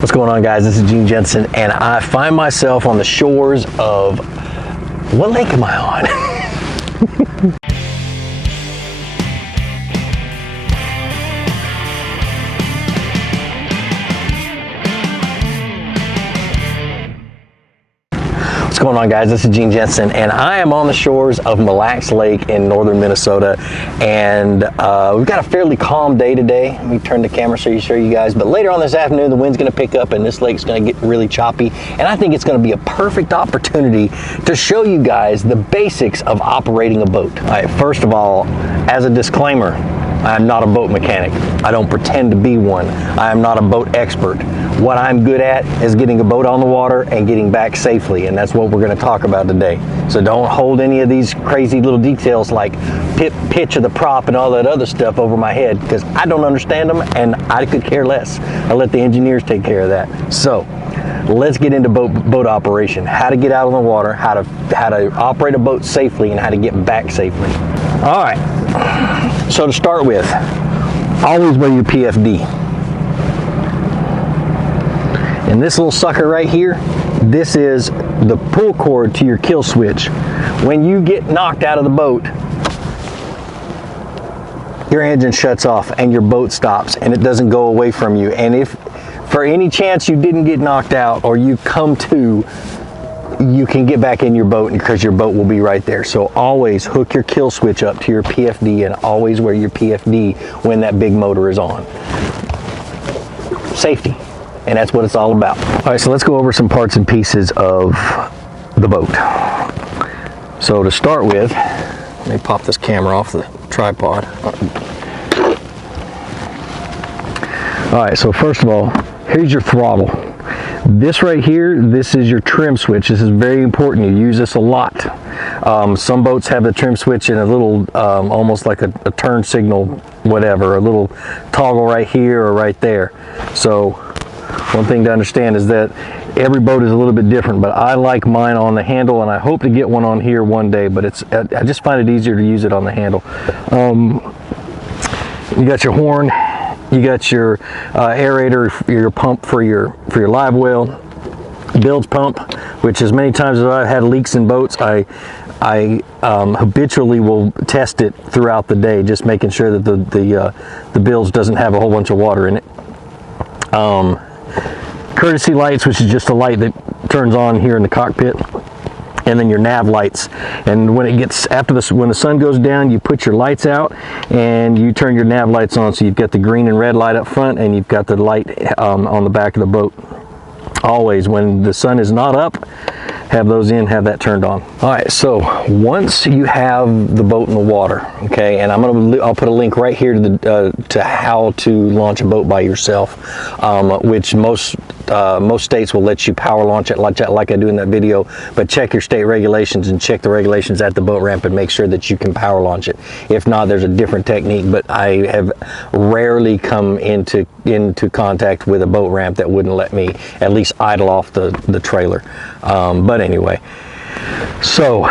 What's going on, guys? This is Gene Jensen, and I find myself on the shores of, what lake am I on? What's going on, guys? This is Gene Jensen, and I am on the shores of Mille Lacs Lake in northern Minnesota, and we've got a fairly calm day today. Let me turn the camera so you show you guys, but later on this afternoon the wind's going to pick up and this lake's going to get really choppy, and I think it's going to be a perfect opportunity to show you guys the basics of operating a boat. All right, first of all, as a disclaimer, I'm not a boat mechanic. I don't pretend to be one. I am not a boat expert. What I'm good at is getting a boat on the water and getting back safely, and that's what we're going to talk about today. So don't hold any of these crazy little details like pitch of the prop and all that other stuff over my head, because I don't understand them and I could care less. I'll let the engineers take care of that. So let's get into boat operation. How to get out on the water, how to operate a boat safely, and how to get back safely. All right. So to start with, always wear your PFD. And this little sucker right here, this is the pull cord to your kill switch. When you get knocked out of the boat, your engine shuts off and your boat stops and it doesn't go away from you. And if for any chance you didn't get knocked out or you come to, you can get back in your boat because your boat will be right there. So always hook your kill switch up to your PFD and always wear your PFD when that big motor is on. Safety, and that's what it's all about. All right, so let's go over some parts and pieces of the boat. So to start with, let me pop this camera off the tripod. All right, so first of all, here's your throttle. This right here, this is your trim switch. This is very important. You use this a lot. Some boats have the trim switch in a little, almost like a turn signal, whatever, a little toggle right here or right there. So one thing to understand is that every boat is a little bit different, but I like mine on the handle, and I hope to get one on here one day, but I just find it easier to use it on the handle. You got your horn. You got your aerator, your pump for your live well, bilge pump, which as many times as I've had leaks in boats, I habitually will test it throughout the day, just making sure that the bilge doesn't have a whole bunch of water in it. Courtesy lights, which is just a light that turns on here in the cockpit. And then your nav lights, and when it gets when the sun goes down, you put your lights out and you turn your nav lights on, so you've got the green and red light up front and you've got the light on the back of the boat. Always when the sun is not up, have those in, have that turned on. All right, so once you have the boat in the water, okay, and I'll put a link right here to how to launch a boat by yourself, which most states will let you power launch it like I do in that video, but check your state regulations and check the regulations at the boat ramp and make sure that you can power launch it. If not, there's a different technique, but I have rarely come into contact with a boat ramp that wouldn't let me at least idle off the trailer. But anyway, so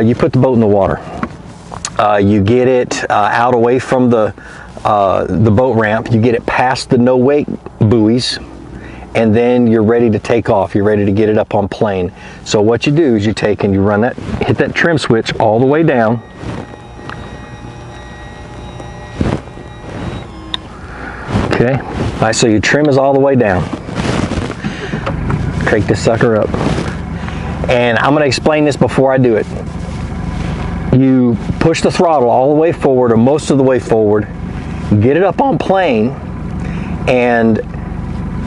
you put the boat in the water. You get it out away from the boat ramp. You get it past the no wake buoys, and then you're ready to take off. You're ready to get it up on plane. So what you do is you take and you hit that trim switch all the way down. Okay, all right, so your trim is all the way down. Crank this sucker up. And I'm going to explain this before I do it. You push the throttle all the way forward, or most of the way forward, get it up on plane, and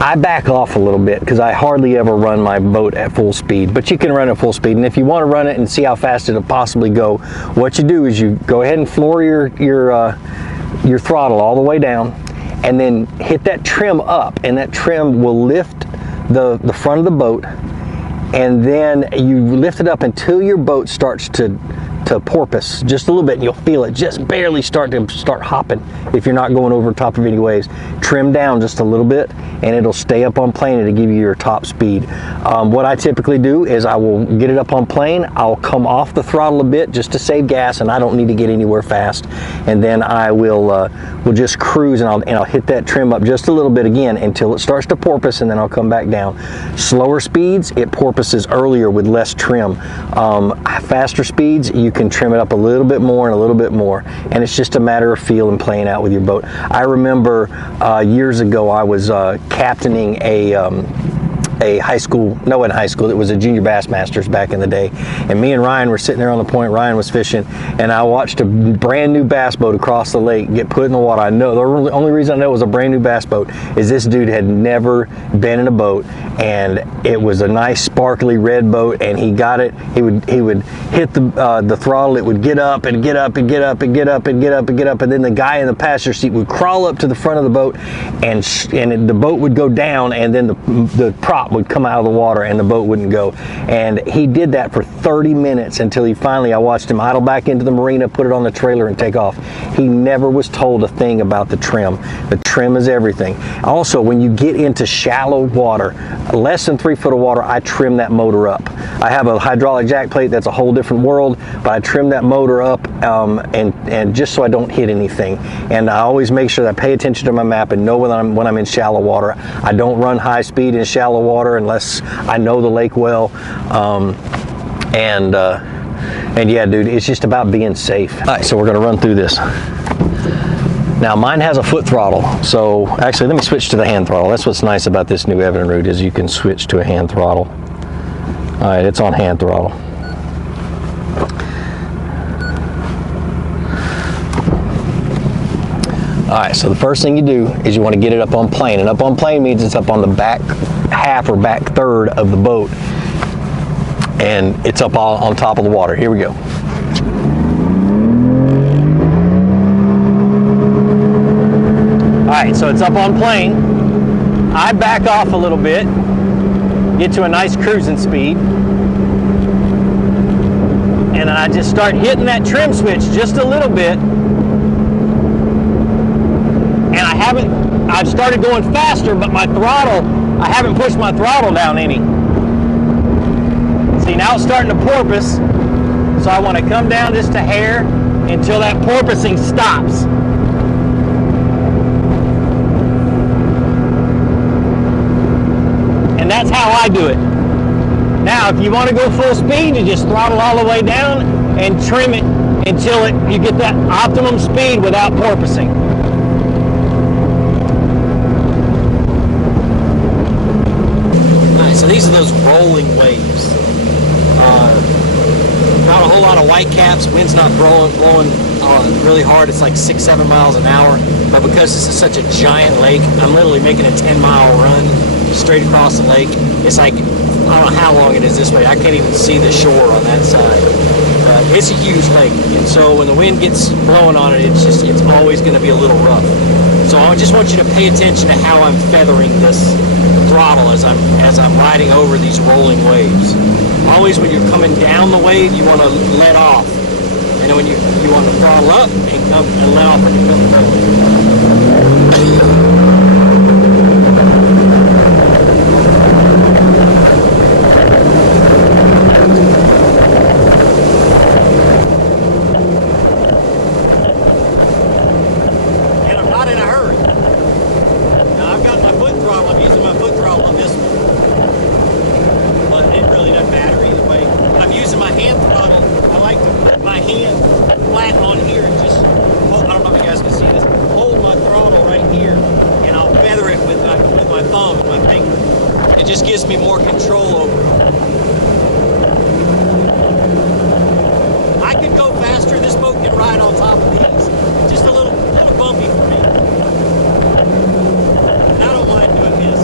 I back off a little bit because I hardly ever run my boat at full speed, but you can run at full speed. And if you want to run it and see how fast it'll possibly go, what you do is you go ahead and floor your throttle all the way down, and then hit that trim up, and that trim will lift the front of the boat, and then you lift it up until your boat starts to to porpoise just a little bit, and you'll feel it just barely start hopping if you're not going over top of any waves. Trim down just a little bit and it'll stay up on plane and it'll give you your top speed. What I typically do is I will get it up on plane, I'll come off the throttle a bit just to save gas, and I don't need to get anywhere fast, and then I will just cruise, and I'll hit that trim up just a little bit again until it starts to porpoise, and then I'll come back down. Slower speeds, it porpoises earlier with less trim. Faster speeds, you can trim it up a little bit more and a little bit more, and it's just a matter of feel and playing out with your boat. I remember years ago I was captaining a high school, no, in high school, it was a junior Bassmasters back in the day, and me and Ryan were sitting there on the point. Ryan was fishing, and I watched a brand new bass boat across the lake get put in the water. I know, the only reason I know it was a brand new bass boat is this dude had never been in a boat, and it was a nice sparkly red boat, and he got it. He would hit the throttle, it would get up and get up and get up and get up and get up and get up, and then the guy in the passenger seat would crawl up to the front of the boat, and the boat would go down, and then the prop would come out of the water and the boat wouldn't go. And he did that for 30 minutes until he finally, I watched him idle back into the marina, put it on the trailer and take off. He never was told a thing about the trim. The trim is everything. Also, when you get into shallow water, less than 3 foot of water, I trim that motor up. I have a hydraulic jack plate, that's a whole different world, but I trim that motor up and just so I don't hit anything. And I always make sure that I pay attention to my map and know when I'm in shallow water. I don't run high speed in shallow water unless I know the lake well. And yeah, dude, it's just about being safe. All right, so we're gonna run through this. Now mine has a foot throttle, so actually let me switch to the hand throttle. That's what's nice about this new Evinrude, is you can switch to a hand throttle. All right, it's on hand throttle. All right, so the first thing you do is you want to get it up on plane, and up on plane means it's up on the back half or back third of the boat, and it's up on top of the water. Here we go. All right, so it's up on plane. I back off a little bit, get to a nice cruising speed, and then I just start hitting that trim switch just a little bit. And I've started going faster, but my throttle, I haven't pushed my throttle down any. See, now it's starting to porpoise, so I want to come down just a hair until that porpoising stops. And that's how I do it. Now, if you want to go full speed, you just throttle all the way down and trim it until you get that optimum speed without porpoising. So these are those rolling waves. Not a whole lot of Whitecaps. Wind's not blowing really hard. It's like 6-7 miles an hour. But because this is such a giant lake, I'm literally making a 10-mile run straight across the lake. It's like, I don't know how long it is this way. I can't even see the shore on that side. It's a huge lake, and so when the wind gets blowing on it, it's always going to be a little rough. So I just want you to pay attention to how I'm feathering this throttle as I'm riding over these rolling waves. Always when you're coming down the wave, you want to let off, and then when you want to throttle up and come and let off when you come down. Gives me more control over it. I could go faster. This boat can ride on top of these. Just a little bumpy for me. And I don't mind doing this.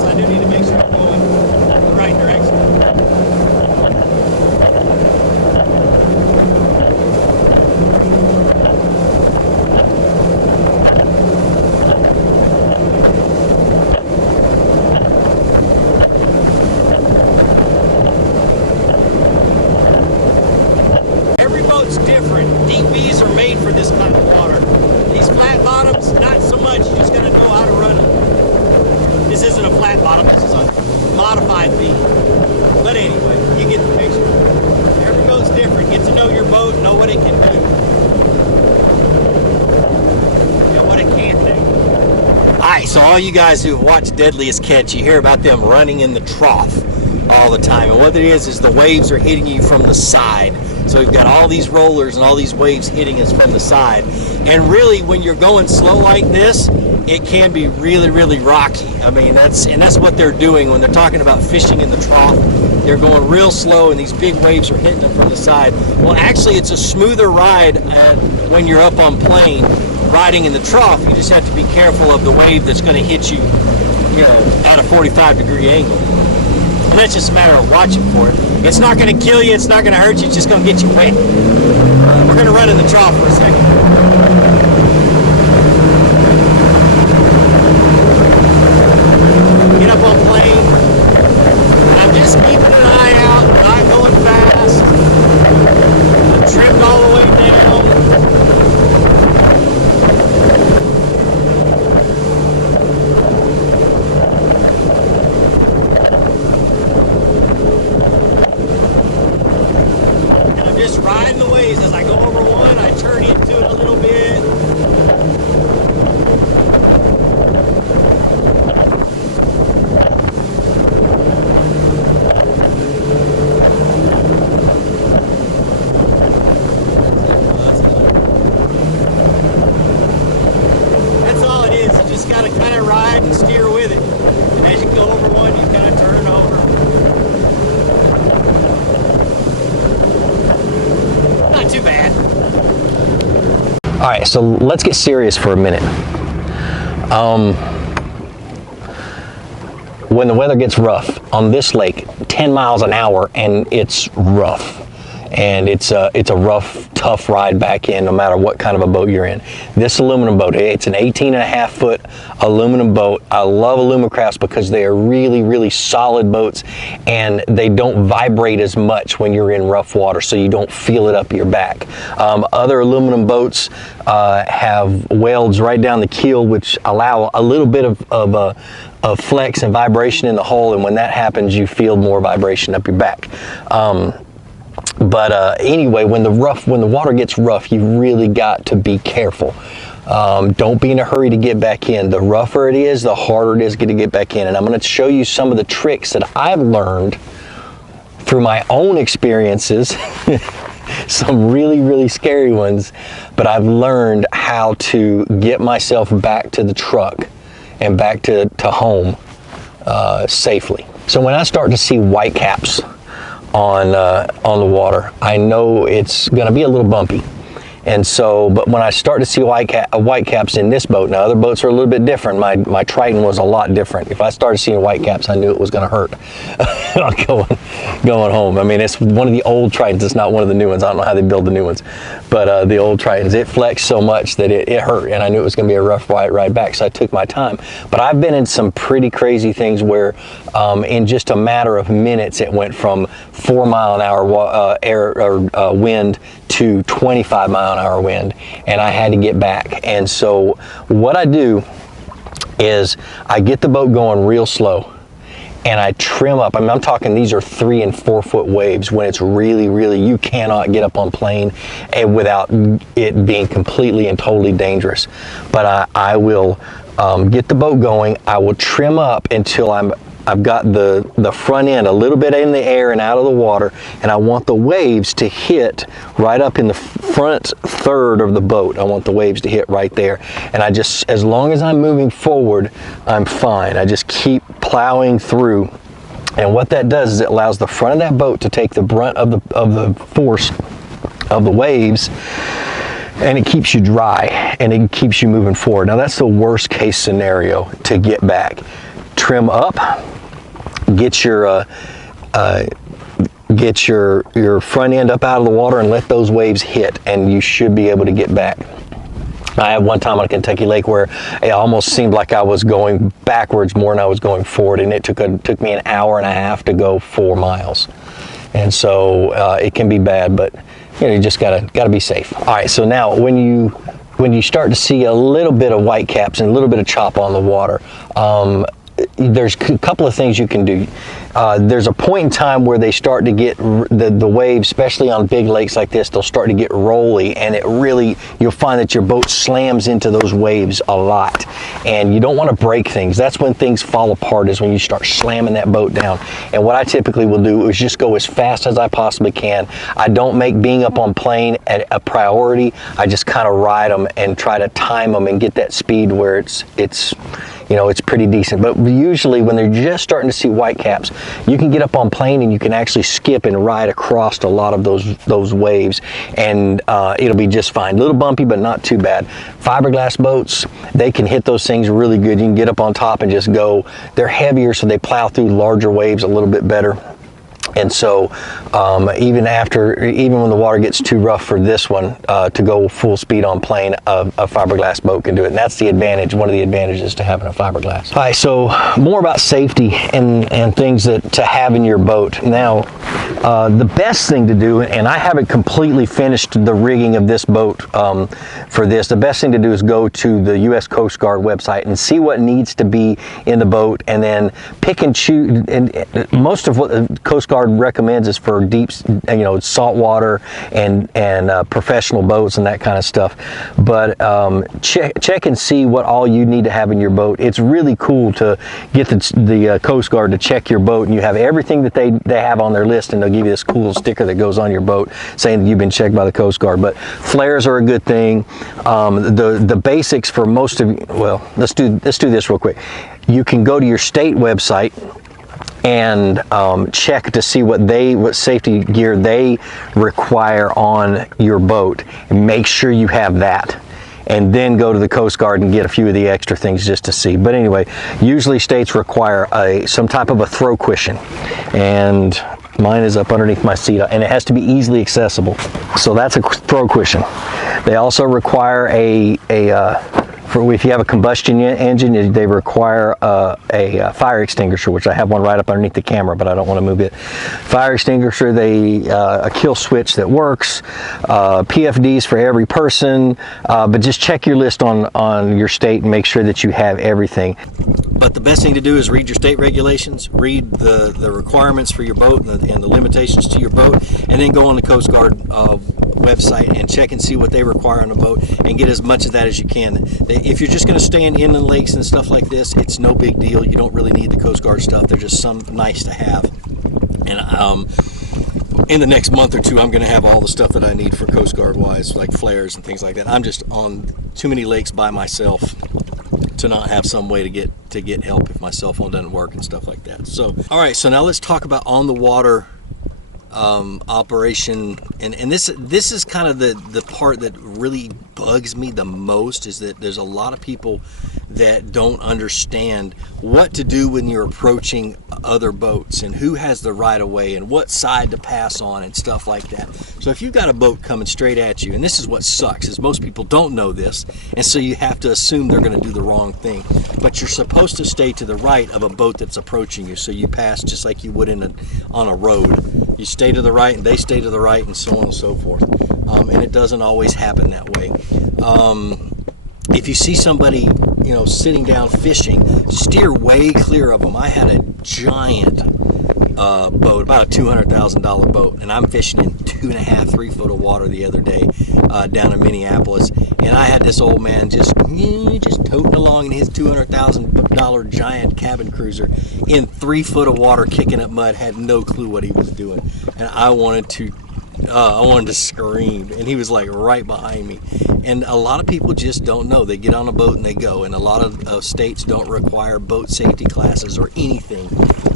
So I do need to make sure I'm going the right direction. bottom. This is a modified V. But anyway, you get the picture. Every boat's different. Get to know your boat, know what it can do. And what it can't do. Alright, so all you guys who have watched Deadliest Catch, you hear about them running in the trough all the time. And what it is the waves are hitting you from the side. So we've got all these rollers and all these waves hitting us from the side. And really, when you're going slow like this, it can be really, really rocky. I mean, that's what they're doing when they're talking about fishing in the trough. They're going real slow and these big waves are hitting them from the side. Well, actually, it's a smoother ride when you're up on plane riding in the trough. You just have to be careful of the wave that's going to hit you, you know, at a 45-degree angle. And that's just a matter of watching for it. It's not going to kill you, it's not going to hurt you, it's just going to get you wet. We're going to run in the trough for a second. Get up on plane. And I'm just keeping an eye out, not going fast. I'm trimmed all the way down. Just riding the waves. As I go over one, I turn into it a little bit. That's all it is. You just got to kind of ride and steer with it. And as you go over one, you kind of turn over. Not too bad. All right, so let's get serious for a minute. When the weather gets rough on this lake, 10 miles an hour, and it's rough. And it's a rough, tough ride back in, no matter what kind of a boat you're in. This aluminum boat, it's an 18.5-foot aluminum boat. I love Alumacrafts because they are really, really solid boats, and they don't vibrate as much when you're in rough water, so you don't feel it up your back. Other aluminum boats have welds right down the keel, which allow a little bit of flex and vibration in the hull, and when that happens, you feel more vibration up your back. Anyway, when the water gets rough, you really got to be careful. Don't be in a hurry to get back in. The rougher it is, the harder it is to get back in. And I'm going to show you some of the tricks that I've learned through my own experiences. Some really, really scary ones, but I've learned how to get myself back to the truck and back to home safely. So when I start to see whitecaps on the water, I know it's going to be a little bumpy. And so, but when I start to see whitecaps in this boat, now other boats are a little bit different. My Triton was a lot different. If I started seeing whitecaps, I knew it was going to hurt going home. I mean, it's one of the old Tritons. It's not one of the new ones. I don't know how they build the new ones, but the old Tritons, it flexed so much that it hurt, and I knew it was going to be a rough ride back. So I took my time. But I've been in some pretty crazy things where, in just a matter of minutes, it went from 4-mile-an-hour wind to 25-mile-an-hour wind, and I had to get back. And so what I do is I get the boat going real slow, and I trim up. I mean, I'm talking these are 3- and 4-foot waves when it's really, really, you cannot get up on plane and without it being completely and totally dangerous. But I will get the boat going. I will trim up until I've got the front end a little bit in the air and out of the water, and I want the waves to hit right up in the front third of the boat. I want the waves to hit right there, and I just, as long as I'm moving forward, I'm fine. I just keep plowing through, and what that does is it allows the front of that boat to take the brunt of the force of the waves, and it keeps you dry, and it keeps you moving forward. Now that's the worst case scenario to get back. Trim up, get your front end up out of the water and let those waves hit, and you should be able to get back. I had one time on a Kentucky lake where it almost seemed like I was going backwards more than I was going forward, and it took me an hour and a half to go 4 miles. And so it can be bad, but you know, you just gotta be safe. All right, so now when you start to see a little bit of whitecaps and a little bit of chop on the water, there's a couple of things you can do. There's a point in time where they start to get the waves, especially on big lakes like this, they'll start to get rolly, and it really, you'll find that your boat slams into those waves a lot, and you don't want to break things. That's when things fall apart, is when you start slamming that boat down. And what I typically will do is just go as fast as I possibly can. I don't make being up on plane a priority. I just kind of ride them and try to time them and get that speed where it's you know, it's pretty decent. But usually when they're just starting to see whitecaps, you can get up on plane and you can actually skip and ride across a lot of those waves, and it'll be just fine. A little bumpy, but not too bad. Fiberglass boats, they can hit those things really good. You can get up on top and just go. They're heavier, so they plow through larger waves a little bit better. And so even when the water gets too rough for this one to go full speed on plane, a fiberglass boat can do it. And that's the advantage, one of the advantages to having a fiberglass. All right, so more about safety and things that to have in your boat. Now, the best thing to do, and I haven't completely finished the rigging of this boat for this, the best thing to do is go to the U.S. Coast Guard website and see what needs to be in the boat, and then pick and choose. And most of what the Coast Guard recommends is for deep, you know, salt water and professional boats and that kind of stuff. But check and see what all you need to have in your boat. It's really cool to get the Coast Guard to check your boat, and you have everything that they have on their list, and they'll give you this cool sticker that goes on your boat saying that you've been checked by the Coast Guard. But flares are a good thing. The basics for most of you, well, let's do this real quick. You can go to your state website and check to see what safety gear they require on your boat, and make sure you have that, and then go to the Coast Guard and get a few of the extra things just to see. But anyway, usually states require some type of a throw cushion, and mine is up underneath my seat, and it has to be easily accessible. So that's a throw cushion. They also require if you have a combustion engine, they require a fire extinguisher, which I have one right up underneath the camera, but I don't want to move it. Fire extinguisher, a kill switch that works, PFDs for every person, but just check your list on your state and make sure that you have everything. But the best thing to do is read your state regulations, read the requirements for your boat and the limitations to your boat, and then go on the Coast Guard website and check and see what they require on the boat, and get as much of that as you can. If you're just going to stay in inland lakes and stuff like this, it's no big deal. You don't really need the Coast Guard stuff. They're just some nice to have. And in the next month or two, I'm going to have all the stuff that I need for Coast Guard wise, like flares and things like that. I'm just on too many lakes by myself to not have some way to get help if my cell phone doesn't work and stuff like that. So, all right, so now let's talk about on the water operation, and this is kind of the part that really bugs me the most, is that there's a lot of people that don't understand what to do when you're approaching other boats, and who has the right of way, and what side to pass on, and stuff like that. So if you've got a boat coming straight at you, and this is what sucks, is most people don't know this, and so you have to assume they're going to do the wrong thing. But you're supposed to stay to the right of a boat that's approaching you, so you pass just like you would on a road. You stay to the right, and they stay to the right, and so on and so forth. And it doesn't always happen that way. If you see somebody, you know, sitting down fishing, steer way clear of them. I had a giant boat, about a $200,000 boat, and I'm fishing in 2.5, 3 foot of water the other day down in Minneapolis, and I had this old man just toting along in his $200,000 giant cabin cruiser in 3 foot of water, kicking up mud, had no clue what he was doing, and I wanted to scream, and he was like right behind me. And a lot of people just don't know. They get on a boat and they go, and a lot of states don't require boat safety classes or anything,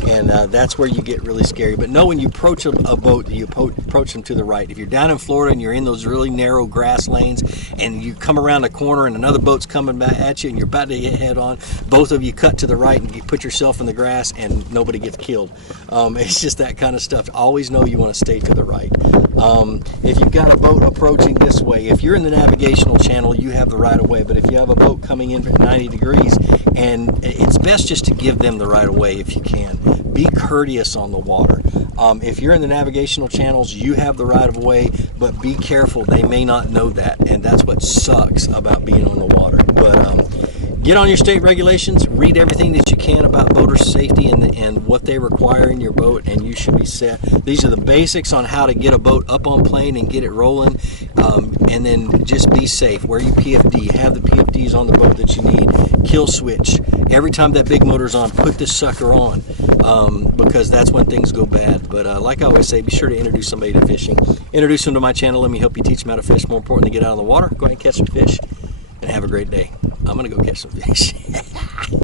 and that's where you get really scary. But know when you approach a boat, you approach them to the right. If you're down in Florida and you're in those really narrow grass lanes, and you come around a corner and another boat's coming back at you and you're about to get head on, both of you cut to the right and you put yourself in the grass, and nobody gets killed. It's just that kind of stuff. Always know you want to stay to the right. If you've got a boat approaching this way, if you're in the navigational channel, you have the right of way. But if you have a boat coming in at 90 degrees, and it's best just to give them the right of way if you can. Be courteous on the water. If you're in the navigational channels, you have the right of way, but be careful. They may not know that, and that's what sucks about being on the water. But Get on your state regulations, read everything that you can about boater safety and what they require in your boat, and you should be set. These are the basics on how to get a boat up on plane and get it rolling, and then just be safe. Wear your PFD, have the PFDs on the boat that you need. Kill switch. Every time that big motor's on, put this sucker on, because that's when things go bad. But like I always say, be sure to introduce somebody to fishing. Introduce them to my channel. Let me help you teach them how to fish. More importantly, get out of the water, go ahead and catch some fish, and have a great day. I'm gonna go catch some fish.